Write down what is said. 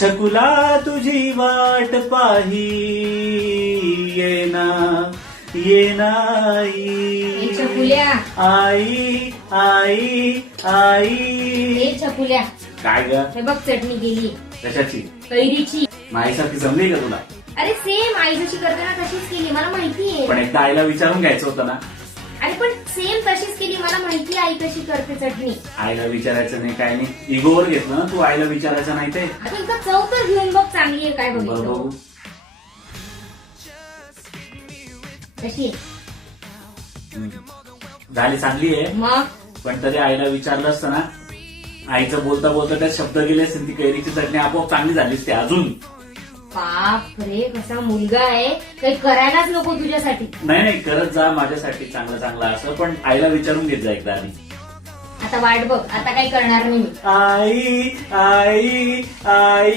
छकुला तुझी वाट पाही येना येना हे छकुल्या आई आई आई. हे छकुल्या काय ग? हे बघ चटणी केली कशाची? कैरीची. माईसारखी जमली का तुला? अरे सेम आई जशी करते ना तशीच केली, मला माहितीये. पण एकदा आईला विचारून घ्यायचं होतं ना. अरे पण सेम तशीच केली, मला माहिती आई कशी करते चटणी. आईला विचारायचं नाही काय नाही, इगोवर घेतलं ना तू. आईला विचारायचं नाही ते. आता एकदा चव तर घेऊन बघ चांगली आहे काय बरं बघितलं बघू. कशी आहे? झाली, चांगली आहे. मग पण तरी आईला विचारलं असतं ना. आईचं बोलता बोलता त्यात शब्द गेले असतील, ती कैरीची चटणी आपोआप चांगली झाली असते अजून. बाप रे कसा मुलगा आहे, काही करायलाच नको तुझ्यासाठी. नाही नाही, करत जा माझ्यासाठी चांगलं चांगलं असं, पण आईला विचारून घेत जा एकदा आधी. आता वाट बघ, आता काही करणार नाही मी. आई आई आई.